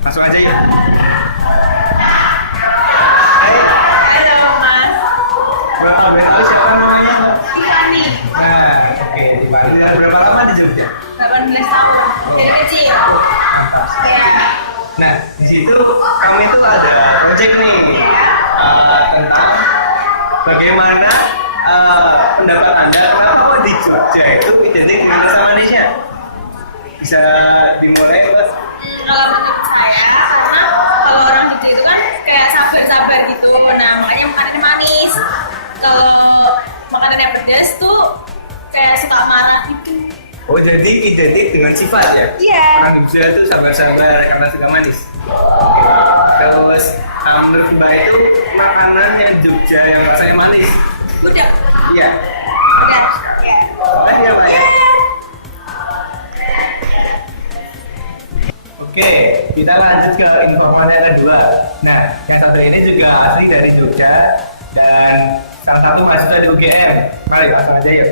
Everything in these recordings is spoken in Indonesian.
Langsung aja ya. Halo Mas. Boleh tahu siapa namanya? Tiffany. Nah, oke. Tiffany. Udah berapa lama di Jogja? 18 tahun. Dari kecil. Ya. Nah, di situ kami itu ada project nih tentang bagaimana pendapat Anda kenapa kok di Jogja itu identik dengan rasa manisnya? Bisa dimulai, Mbak? Kalau menurut saya, karena kalau orang Jogja itu kan kayak sabar-sabar gitu. Nah, makanya makanannya manis. Kalau makanan yang pedas tuh kayak suka marah gitu. Oh, jadi identik dengan sifat ya? Iya. Orang Jogja itu sabar-sabar karena suka manis. Terus, menurut Mbak itu makanan yang Jogja yang rasanya manis? Udah. Iya. Udah. Ya. Makasih ya, Mbak ya. Oke, kita lanjut ke informasi yang kedua. Nah, yang satu ini juga asli dari Jogja dan salah satu mahasiswa di UGM. Mari langsung aja yuk.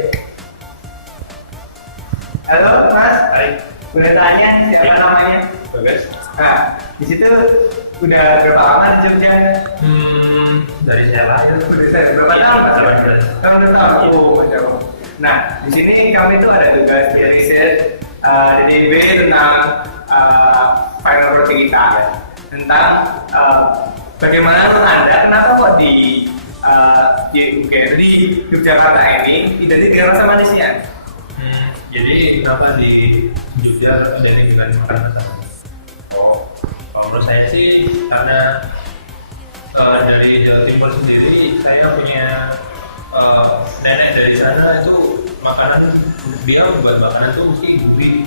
Halo Mas, boleh tanya siapa namanya? Bagus. Nah, di situ udah berapa lama di Jogja? Dari saya lahir. Berapa tahun Mas? 18 tahun. Oh, macam. Nah, di sini kami tuh ada tugas di riset DDB tentang final project kita ya. Tentang bagaimana menurut Anda kenapa kok di UGM di Yogyakarta ini identik dengan rasa manisnya? Jadi kenapa di Jogja identik dengan makanan rasa manis? Oh, kalau menurut saya sih karena dari Jawa Timur sendiri saya punya nenek dari sana itu makanan dia buat makanan tuh mesti gurih.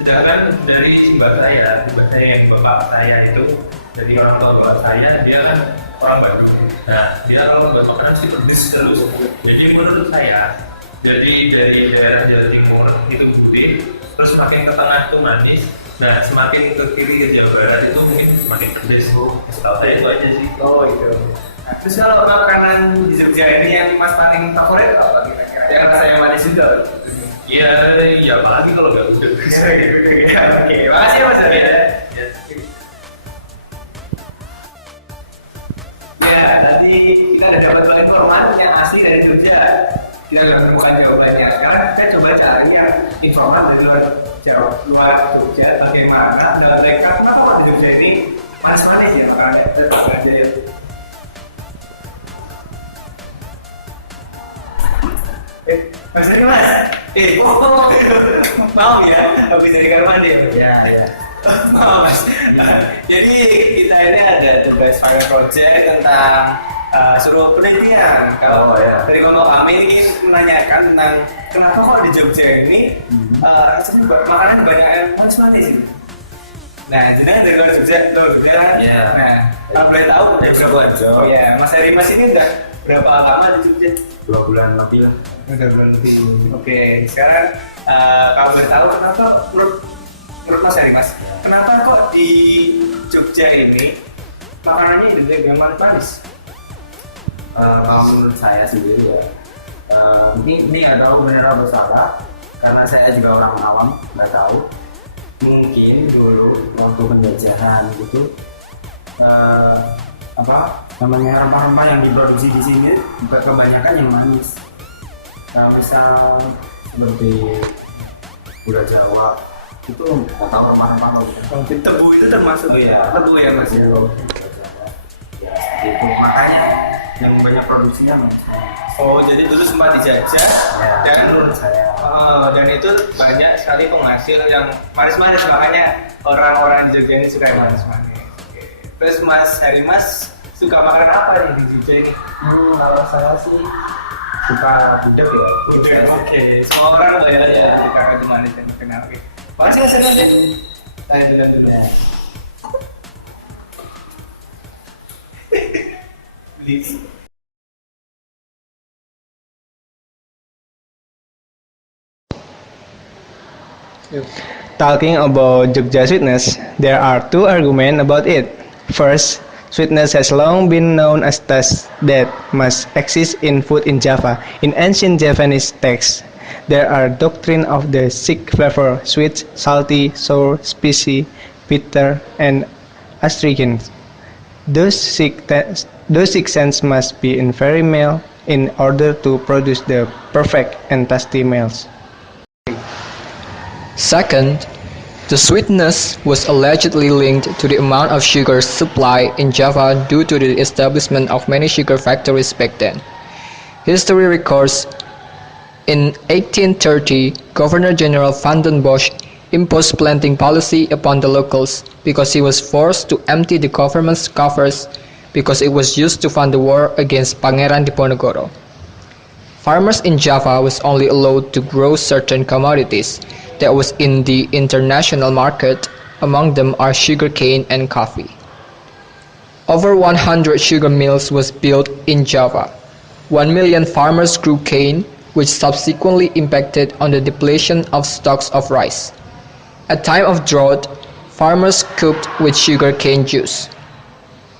Sedangkan dari mbak saya yang bapak saya itu dari orang tua bapak saya dia kan orang Bandung. Nah dia kalau buat makanan sih pedes terus. Jadi menurut saya jadi dari daerah Jawa Timur itu gurih, terus semakin ke tengah itu manis. Nah semakin ke kiri ke Jawa Barat itu mungkin semakin pedes. Setahu saya itu aja sih. Oh itu. Nah, terus kalau makanan di Jogja ini yang Mas paling favorit apa kira-kira? Yang rasanya manis juga? Iya, ya apalagi kalau nggak udah. Oke, makasih ya Mas. Ya, tadi kita ada dapat informasi yang asli dari Jogja. Kita sudah menemukan jawabannya. Sekarang kita coba cari yang informasi dari luar Jogja. Bagaimana dalam mereka kenapa kok di Jogja ini manis-manis ya makanannya? Kita coba aja ya. Mas Rika Mas, mau ya, habis dari kamar mandi ya? Ya. Mau Mas. Jadi kita ini ada tugas final project tentang suruh penelitian. Kalau dari kelompok kami ini menanyakan tentang kenapa kok di Jogja ini makanan banyak yang manis-manis ini. Nah, jenengan dari luar Jogja, Iya. Nah, kalau boleh tahu dari berapa? Oh ya, Mas Heri Mas ini udah berapa lama di Jogja? 2 bulan lebih lah. Udah bulan lebih. Oke, sekarang kalau boleh tahu kenapa menurut Mas Heri Mas, kenapa kok di Jogja ini makanannya identik dengan manis? Kalau menurut saya sendiri ya, ini nggak tahu benar atau salah, karena saya juga orang awam, nggak tahu. Mungkin dulu waktu penjajahan gitu, namanya rempah-rempah yang diproduksi di sini kebanyakan yang manis. Nah, misal seperti gula Jawa itu nggak tahu rempah-rempah Mungkin tebu itu termasuk tebu ya Mas. Ya, itu makanya yang banyak produksinya manis. Oh, jadi dulu sempat dijajah dan menurut saya dan itu banyak sekali penghasil yang manis-manis, makanya orang-orang di Jogja ini suka yang manis-manis. Oke. Terus Mas Heri Mas suka makanan apa nih di Jogja ini? kalau saya sih suka gudeg ya. Oke. Semua orang boleh aja suka yang manis dan kenal. Oke. Makasih Mas Heri. Saya dulu. Please. Talking about Jogja sweetness, there are two arguments about it. First, sweetness has long been known as taste that must exist in food in Java. In ancient Javanese texts, there are doctrine of the six flavor: sweet, salty, sour, spicy, bitter, and astringent. Those six scents must be in very mild in order to produce the perfect and tasty meals. Second, the sweetness was allegedly linked to the amount of sugar supply in Java due to the establishment of many sugar factories back then. History records in 1830, Governor-General Van den Bosch imposed planting policy upon the locals because he was forced to empty the government's coffers because it was used to fund the war against Pangeran Diponegoro. Farmers in Java was only allowed to grow certain commodities that was in the international market. Among them are sugarcane and coffee. Over 100 sugar mills was built in Java. 1 million farmers grew cane, which subsequently impacted on the depletion of stocks of rice. At time of drought, farmers cooked with sugar cane juice.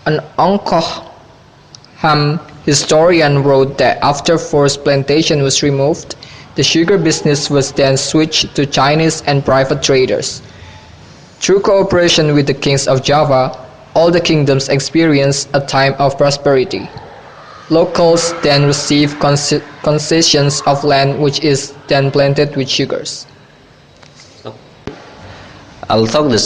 An Ongkoh Ham historian wrote that after forced plantation was removed, the sugar business was then switched to Chinese and private traders. Through cooperation with the kings of Java, all the kingdoms experienced a time of prosperity. Locals then receive concessions of land which is then planted with sugars. Although the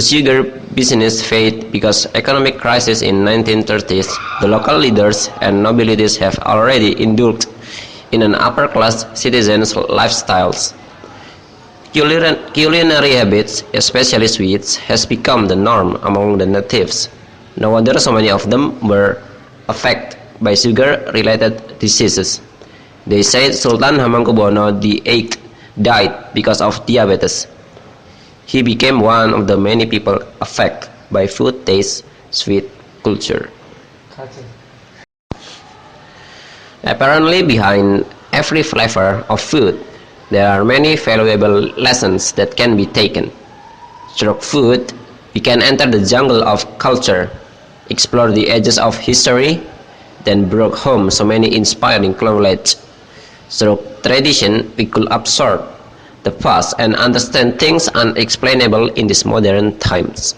sugar business failed because economic crisis in 1930s, the local leaders and nobilities have already indulged in an upper-class citizens' lifestyles. Culinary habits, especially sweets, has become the norm among the natives. No wonder so many of them were affected by sugar-related diseases. They said Sultan Hamengkubuwono VIII died because of diabetes. He became one of the many people affected by food taste sweet culture. Apparently, behind every flavor of food, there are many valuable lessons that can be taken. Through food, we can enter the jungle of culture, explore the edges of history, then bring home so many inspiring knowledge. Through tradition, we could absorb the past and understand things unexplainable in these modern times.